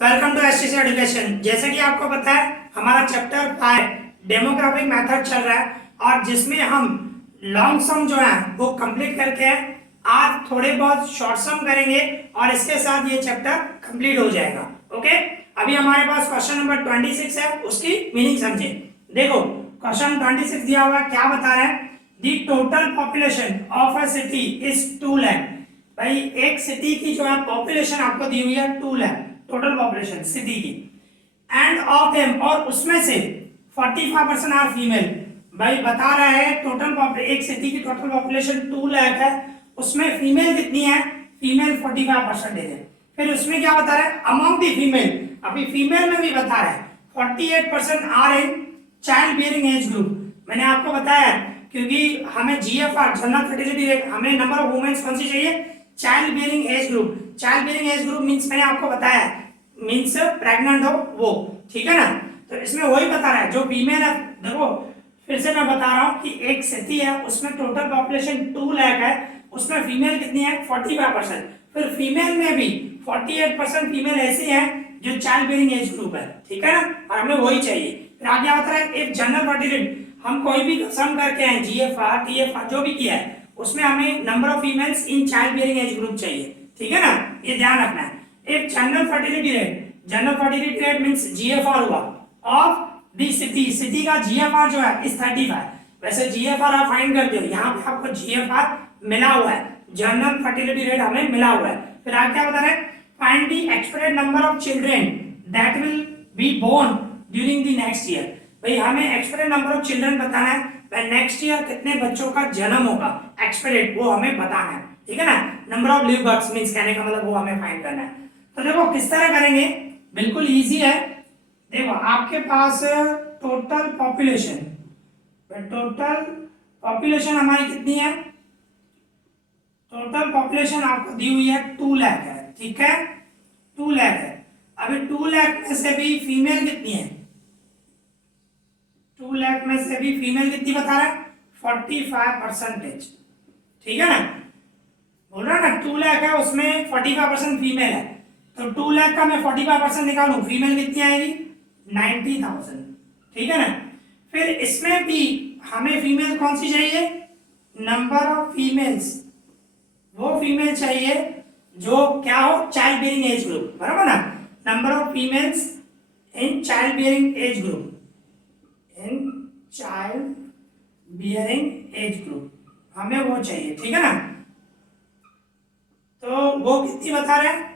Welcome to STC education. जैसे कि आपको पता है हमारा चैप्टर 5 डेमोग्राफिक मेथड चल रहा है और जिसमें हम लॉन्ग सम जो है वो कंप्लीट करके आज थोड़े बहुत शॉर्ट सम करेंगे और इसके साथ ये चैप्टर कंप्लीट हो जाएगा। ओके, अभी हमारे पास क्वेश्चन नंबर 26 है, उसकी मीनिंग समझे। देखो क्वेश्चन 26 दिया हुआ क्या बता रहा है, दी total population of a city is 2 lakh. भाई एक सिटी की जो है पॉपुलेशन आपको दी हुई है 2 लाख, टोटल पॉपुलेशन सिटी की, एंड ऑफ देम और उसमें से 45% आर फीमेल। भाई बता रहा है टोटल एक सिटी की टोटल पॉपुलेशन 2 लाख है, उसमें फीमेल कितनी है, फीमेल 45% है। फिर उसमें क्या बता रहा है, अमंग द फीमेल, अभी फीमेल में भी बता रहा है 48% are in child bearing age group. मैंने आपको बताया क्योंकि हमें जीएफआर जनरल फर्टिलिटी रेट, हमें नंबर ऑफ वुमेन्स कौन सी चाहिए, child bearing age group. Child bearing age group means मैंने आपको बताया मींस प्रेग्नेंट हो वो, ठीक है ना। तो इसमें वही बता रहा है जो फीमेल है। देखो फिर से मैं बता रहा हूँ कि एक सिटी है उसमें टोटल पॉपुलेशन 2 लाख है, उसमें फीमेल कितनी है 45%। फिर फीमेल में भी 48% फीमेल ऐसी है जो चाइल्ड बियरिंग एज ग्रुप है, ठीक है ना, और हमें वही चाहिए। फिर आगे बता रहा है एक जनरल फर्टिलिटी, हम कोई भी सम करके हैं जीएफआर टीएफआर जो भी किया है उसमें हमें number of females in child bearing age group चाहिए, ठीक है ना, ये ध्यान रखना है। एक general fertility rate, general fertility rate means GFR हुआ ऑफ द सिटी, सिटी का जीएफआर जो है इस 35। वैसे जीएफआर आप फाइंड करते हो, यहाँ पे आपको जीएफआर मिला हुआ है, जनरल फर्टिलिटी रेट हमें मिला हुआ है। फिर आप क्या बता रहे हैं, find the expected number of children that will be born during the next year. भाई हमें एक्सपेक्टेड नंबर ऑफ चिल्ड्रन बताना है, नेक्स्ट ईयर कितने बच्चों का जन्म होगा, एक्सपेक्टेड वो हमें बताना है, ठीक है ना। Number of live births means कहने का मतलब वो हमें फाइंड करना है। तो देखो किस तरह करेंगे, बिल्कुल इजी है। देखो आपके पास टोटल पॉपुलेशन, टोटल पॉपुलेशन हमारी कितनी है, टोटल पॉपुलेशन आपको दी हुई है 2 लाख है, ठीक है 2 लाख है। अभी 2 लाख में से भी फीमेल कितनी है, 2 लाख में से भी फीमेल कितनी बता रहा है 45%, ठीक है ना। बोल रहा ना 2 लाख है उसमें 45% फीमेल है, तो 2 लाख का मैं 45% निकालूं, फीमेल कितनी आएगी 90,000, ठीक है ना। फिर इसमें भी हमें फीमेल कौन सी चाहिए, नंबर ऑफ फीमेल्स, वो फीमेल चाहिए जो क्या हो चाइल्ड बियरिंग एज ग्रुप, बराबर ना। Number of females in child bearing age group, in child bearing age group हमें वो चाहिए, ठीक है ना। तो वो कितनी बता रहे हैं,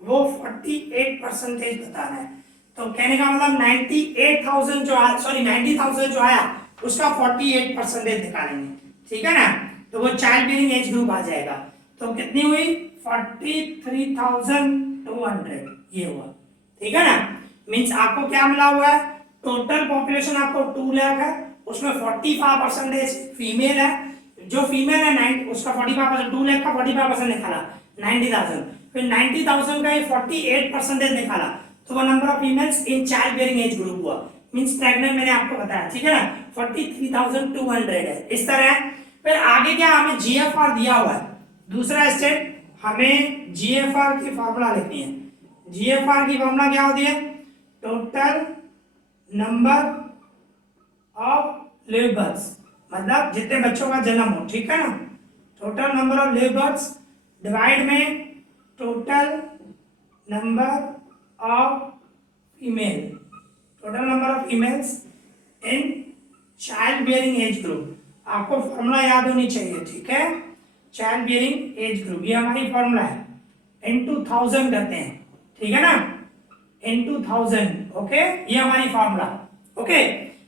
वो 48% बता रहा है। तो कहने का मतलब 98,000 जो आया, सॉरी 90,000 जो आया उसका 48% निकालेंगे, ठीक है ना। तो वो चाइल्ड बियरिंग एज ग्रुप आ जाएगा। तो कितनी हुई 43,200 ये हुआ, ठीक है ना। मींस आपको क्या मिला हुआ है, टोटल पॉपुलेशन आपको 2 लाख है, उसमें 45% फीमेल है, जो फीमेल है 9 उसका 45%, 2 लाख का 45% निकाला 90,000, फिर 90,000 का 48% निकाला, तो वो number of females in child bearing age group हुआ, मींस प्रेग्नेंट मैंने आपको बताया, ठीक है ना। 43,200 है, इस तरह है। फिर आगे क्या हमें जीएफआर दिया हुआ है, दूसरा स्टेप हमें जीएफआर की फॉर्मूला लिखनी है। जीएफआर की फॉर्मूला क्या होती है, total number of live births, मतलब जितने बच्चों का जन्म हो, ठीक है ना। Total number of live births divide में total number of female, total number of females in child bearing age group. आपको फॉर्मूला याद होनी चाहिए, ठीक है, चाइल्ड बियरिंग एज ग्रुप ये हमारी फॉर्मूला है, इनटू 1000 करते हैं, ठीक है ना, इनटू 1000, ओके, ये हमारी फॉर्मूला, ओके।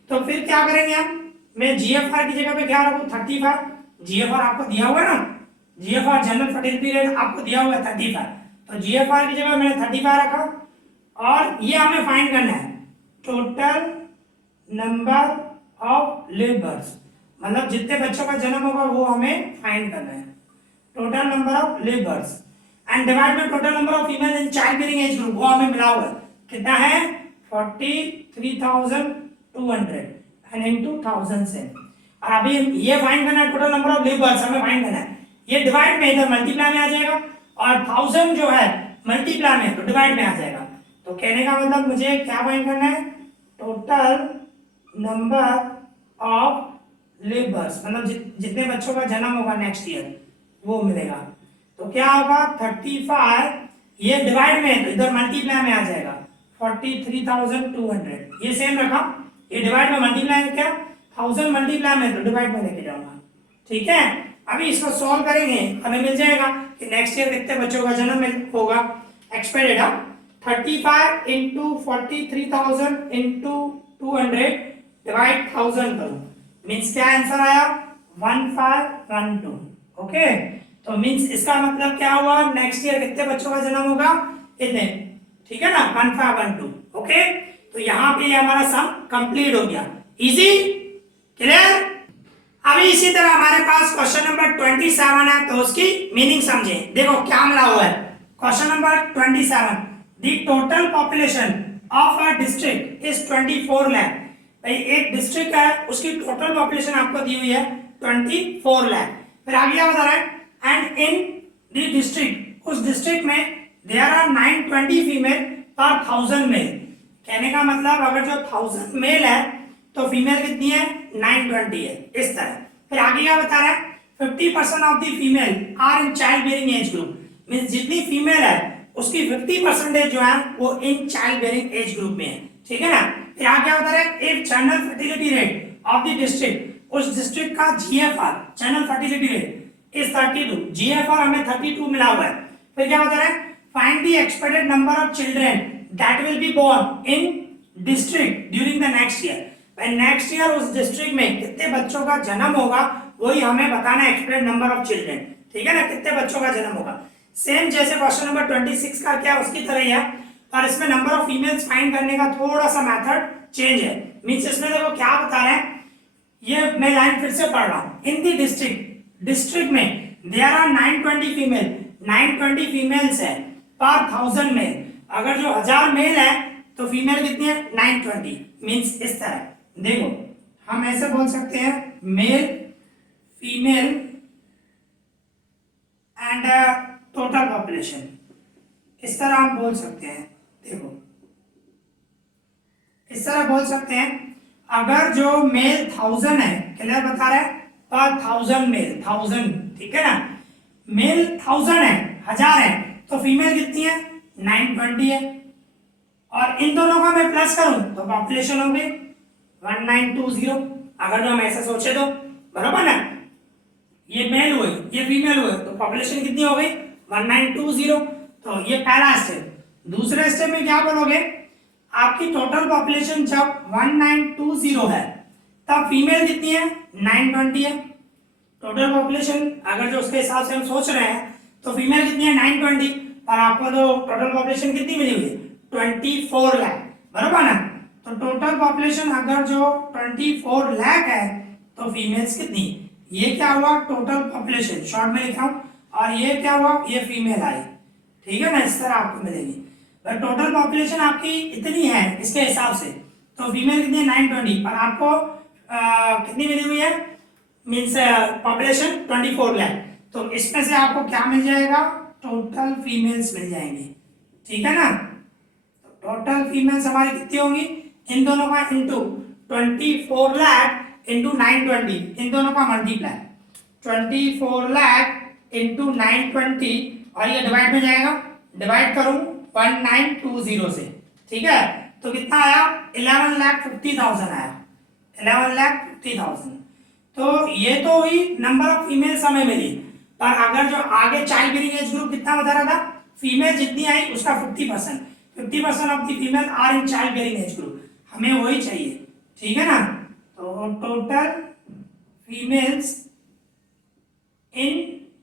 तो फिर क्या करेंगे हम, मैं जीएफआर की जगह पे क्या रखूं 35, जीएफआर आपको दिया हुआ है ना, जीएफआर जनरल फर्टिलिटी रेट आपको दिया हुआ है 35, तो जीएफआर की जगह मैंने 35 रखा और ये हमें फाइंड करना है total number of live births, मतलब जितने बच्चों का जन्म होगा वो हमें फाइंड करना है, total number of live births and divide by total number of female in child bearing age group, वो हमें मिला हुआ है कितना है 43,200 एंड इनटू 1000 से। और अभी ये फाइंड करना है total number of live births हमें फाइंड करना है, ये डिवाइड में इधर मल्टीप्लाई में आ जाएगा और 1000 जो है मल्टीप्लाई में तो डिवाइड में आ जाएगा। तो कहने का मतलब मुझे क्या फाइंड करना है, टोटल नंबर ऑफ लेबर्स, मतलब जितने बच्चों का जन्म होगा नेक्स्ट ईयर वो मिलेगा। तो क्या होगा 35, ये डिवाइड में है तो इधर मल्टीप्लाई में आ जाएगा 43,200, ये सेम रखा, ये डिवाइड में मल्टीप्लाई में क्या 1000 मल्टीप्लाई में तो डिवाइड में लेके जाऊंगा। ठीक है, अभी इसको सॉल्व करेंगे, हमें मिल जाएगा कि नेक्स्ट ईयर कितने बच्चों का जन्म होगा एक्सपेक्टेड। 35 इंटू 43,000 इंटू 200 डिवाइड 1000 करो, मीन्स क्या आंसर आया 1512। ओके, तो मीन्स इसका मतलब क्या हुआ, नेक्स्ट ईयर कितने बच्चों का जन्म होगा इतने, ठीक है ना 1512। ओके, तो यहाँ पे हमारा सम कंप्लीट हो गया, इजी क्लियर। अभी इसी तरह हमारे पास क्वेश्चन नंबर 27 है, तो उसकी मीनिंग समझे। देखो क्या मिला हुआ है, question number 27, the total population of a district is 24 lakh. भाई एक डिस्ट्रिक्ट है उसकी टोटल पॉपुलेशन आपको दी हुई है 24 लाख। फिर आगे क्या बता रहा है, एंड इन द डिस्ट्रिक्ट, उस डिस्ट्रिक्ट में देयर आर 920 फीमेल पर 1000 मेल। कहने का मतलब अगर जो 1000 मेल है तो फीमेल कितनी है 920 है, इस तरह। फिर आगे क्या बता रहा है, 50% of the female are in child bearing age group, means जितनी फीमेल है उसकी 50% जो है वो in child bearing age group में है, ठीक है ना। फिर आगे क्या बता रहा है, if general fertility rate of the district, उस डिस्ट्रिक्ट का GFR general fertility rate is 32, GFR हमें 32 मिला हुआ है। फिर क्या बता रहा है, find the expected number of children that will be born in district during the next year. Next year उस डिस्ट्रिक्ट में कितने बच्चों का जन्म होगा वही हमें बताना है, एक्सपेक्टेड नंबर ऑफ चिल्ड्रन, ठीक है ना, कितने बच्चों का जन्म होगा। सेम जैसे क्वेश्चन नंबर 26 का क्या उसकी तरह ही है, और इसमें नंबर ऑफ फीमेल्स फाइंड करने का थोड़ा सा मेथड चेंज है। मींस इसमें देखो क्या बता रहे हैं, ये मैं लाइन फिर से पढ़ रहा हूं, इन द डिस्ट्रिक्ट, डिस्ट्रिक्ट में देयर आर 920 फीमेल, 920 फीमेल्स है पर 1000 मेल। अगर जो 1000 मेल है तो फीमेल कितनी है 920, मींस इस तरह। देखो हम ऐसे बोल सकते हैं male female and total population, इस तरह हम बोल सकते हैं। देखो इस तरह बोल सकते हैं, अगर जो मेल 1000 है, क्लियर बता रहा है पर 1000 मेल 1000, ठीक है ना, मेल 1000 है 1000 है तो फीमेल कितनी है 920 है, और इन दोनों का मैं प्लस करूं तो पॉपुलेशन हो गई 1920। अगर जो हम ऐसा सोचे तो बराबर ना, ये मेल हुए ये फीमेल हुए तो पॉपुलेशन कितनी हो गई 1920। तो ये पहला स्टेप। दूसरे स्टेप में क्या बोलोगे, आपकी टोटल पॉपुलेशन जब 1920 है तब फीमेल कितनी है 920 है। टोटल पॉपुलेशन अगर जो उसके हिसाब से हम सोच रहे हैं तो फीमेल कितनी है 920, और आपको तो टोटल पॉपुलेशन कितनी मिली हुई है 24 लाख, बराबर ना। तो टोटल पॉपुलेशन अगर जो 24 लाख है तो फीमेल्स कितनी, ये क्या हुआ टोटल पॉपुलेशन शॉर्ट में लिखा हूं, और ये क्या हुआ ये फीमेल आई, ठीक है ना, इस तरह आपको मिलेगी। टोटल पॉपुलेशन आपकी इतनी है इसके हिसाब से, तो फीमेल कितनी है 920, पर आपको कितनी मिली हुई है, मीन्स पॉपुलेशन 24 लाख। तो इसमें से आपको क्या मिल जाएगा, टोटल फीमेल्स मिल जाएंगी, ठीक है ना। तो टोटल फीमेल्स हमारी कितनी होंगी, इन दोनों का इंटू 24 लाख इंटू 920, इन दोनों का मल्टीप्लाई 24 लाख इंटू 920, और ये डिवाइड में जाएगा, डिवाइड करूं 1920 से, ठीक है, तो कितना आया 11,50,000 आया, 11,50,000। तो ये तो हुई नंबर ऑफ फीमेल्स हमें मिली, पर अगर जो आगे चाइल्ड बेयरिंग एज ग्रुप कितना बता रहा था, फीमेल जितनी आई उसका 50% of the female are in child bearing age group, हमें वही चाहिए, ठीक है ना। तो total females in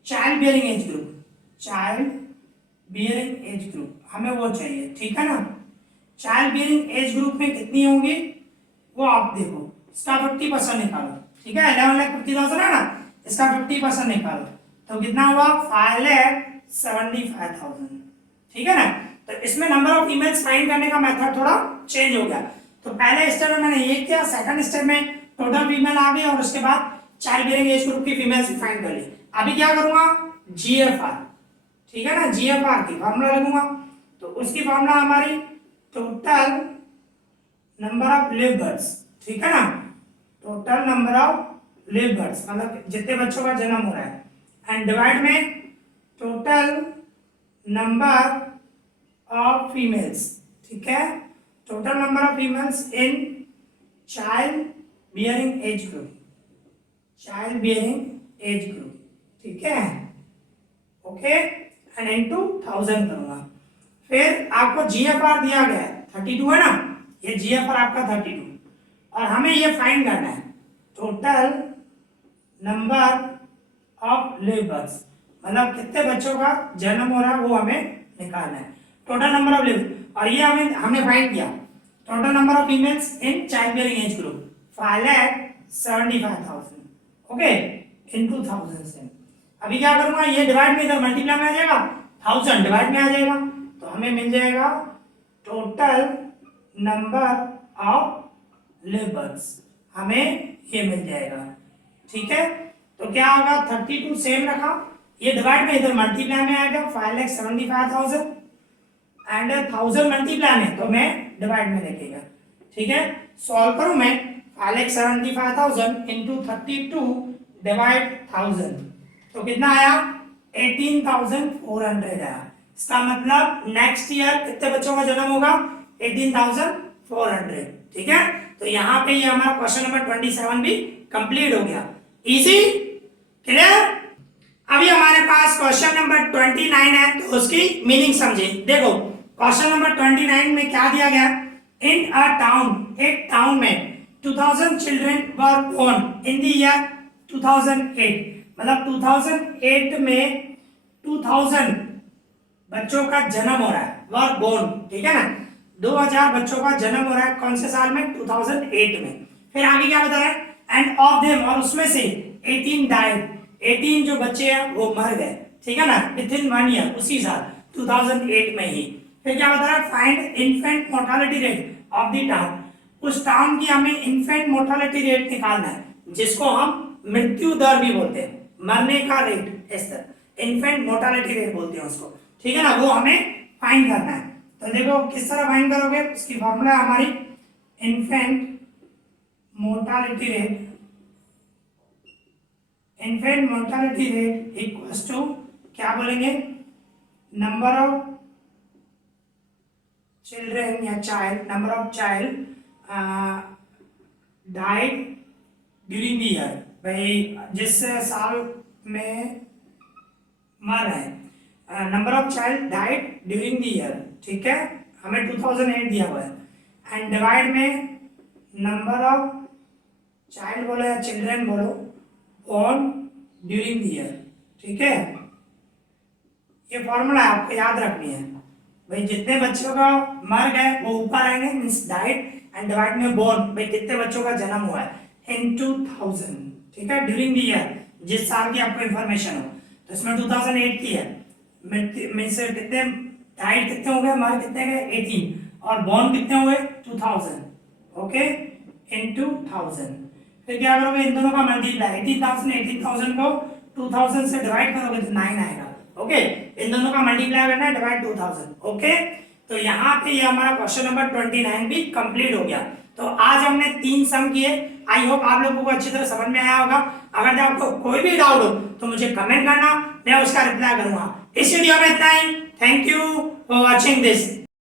child bearing age group, child bearing age group हमें वो चाहिए, ठीक है ना। चाइल्ड बेयरिंग एज ग्रुप में कितनी होंगी वो आप देखो, इसका 50% निकालो, ठीक है, 11,50,000 है ना, इसका 50% निकालो तो कितना हुआ 5,75,000, ठीक है ना। तो इसमें नंबर ऑफ फीमेल्स फाइंड करने का मेथड थोड़ा चेंज हो गया। तो पहले स्टेप में मैंने ये किया, सेकंड स्टेप में टोटल फीमेल आ गई और उसके बाद चाइल्ड बेयरिंग एज ग्रुप की फीमेल्स फाइंड कर ली। अभी क्या करूंगा जीएफआर, ठीक है ना, जीएफआर की फॉर्मूला लगूंगा। तो उसकी फॉर्मूला हमारी total number of live birds, ठीक है ना, total number of live birds मतलब जितने बच्चों का जन्म हो रहा है, एंड डिवाइड में टोटल नंबर ऑफ फीमेल्स, ठीक है, total number of females in child bearing age group, child bearing age group, ठीक है, ओके, एंड इनटू 1000 करूंगा। फिर आपको जीएफआर दिया गया है 32 है ना, ये जीएफआर आपका 32 और हमें ये फाइंड करना है total number of live birds मतलब कितने बच्चों का जन्म हो रहा है वो हमें निकालना है, टोटल नंबर ऑफ लिव, और ये हमने फाइंड किया total number of females in child bearing age group 5,75,000, okay, into 1000 से। अभी क्या करूंगा, ये डिवाइड में इधर मल्टीप्लाई में आ जाएगा, 1000 डिवाइड में आ जाएगा, तो हमें मिल जाएगा total number of live birds, हमें ये मिल जाएगा, ठीक है। तो क्या होगा, 32 सेम रखा, ये डिवाइड में इधर मल्टीप्लाई में आएगा 5,75,000 एंड 1000 मल्टीप्लाई में, तो मैं डिवाइड में लिखेगा, ठीक है। सॉल्व करूं मैं, 5,75,000 इंटू 32 डिवाइड 1000, तो कितना आया 18,400 आया। इसका मतलब नेक्स्ट ईयर कितने बच्चों का जन्म होगा, 18,400, ठीक है। तो यहाँ पे ये हमारा क्वेश्चन नंबर 27 भी कंप्लीट हो गया, इजी, क्लियर। अभी हमारे पास क्वेश्चन नंबर 29 है, तो उसकी मीनिंग समझे। देखो क्वेश्चन नंबर 29 में क्या दिया गया, इन अ टाउन, एक टाउन में 2000 children were born in the year 2008, मतलब 2008 में 2000 बच्चों का जन्म हो रहा है, वर बोर्न, ठीक है ना, 2000 बच्चों का जन्म हो रहा है कौन से साल में, 2008 में। फिर आगे क्या बता रहा है, एंड ऑफ देम, और उसमें से 18 डाइड, 18 जो बच्चे हैं वो मर गए, ठीक है ना, विद इन 1 ईयर, उसी साल 2008 में ही। फिर क्या बता रहा है, find infant mortality rate of the town, उस टाउन की हमें इन्फेंट मोर्टालिटी रेट निकालना है, जिसको हम मृत्यु दर भी बोलते हैं, मरने का रेट, इस तरह इन्फेंट मोर्टालिटी रेट बोलते हैं उसको, ठीक है ना, वो हमें फाइंड करना है। तो देखो किस तरह फाइंड करोगे, उसकी फॉर्मूला है हमारी infant mortality rate, infant mortality rate equals to क्या बोलेंगे, नंबर ऑफ चिल्ड्रन या child, number of child died during the year, भाई जिस साल में मर रहे हैं, number of child died during the year, ठीक है, हमें 2008 दिया हुआ है, एंड डिवाइड में नंबर ऑफ चाइल्ड बोलो या चिल्ड्रन बोलो बोर्न ड्यूरिंग द ईयर, ठीक है। ये फॉर्मूला आपको याद रखनी है, भाई जितने बच्चों का मर गए वो ऊपर आएंगे, मींस डाइड, एंड डिवाइड में बोर्न, भाई कितने बच्चों का जन्म हुआ है इनटू 1000, ठीक है, ड्यूरिंग द ईयर, जिस साल की आपको इंफॉर्मेशन हो, तो इसमें 2008 की है, मींस कितने डाइड कितने हो गए, मर कितने गए 18, और बोर्न कितने हुए 2000, ओके, इनटू 1000। फिर क्या करोगे, इन दोनों का मल्टीप्लाई, 18,000 को 2000 से डिवाइड करोगे तो 9 आएगा, ओके, इन दोनों का मल्टीप्लाई करना है, डिवाइड 2000, ओके। तो यहाँ पे ये हमारा क्वेश्चन नंबर 29 भी कंप्लीट हो गया। तो आज हमने 3 सम किए, आई होप आप लोगों को अच्छी तरह समझ में आया होगा। अगर आपको कोई भी डाउट हो तो मुझे कमेंट करना, मैं उसका रिप्लाई करूंगा। इस वीडियो में इतना ही, thank you for watching this.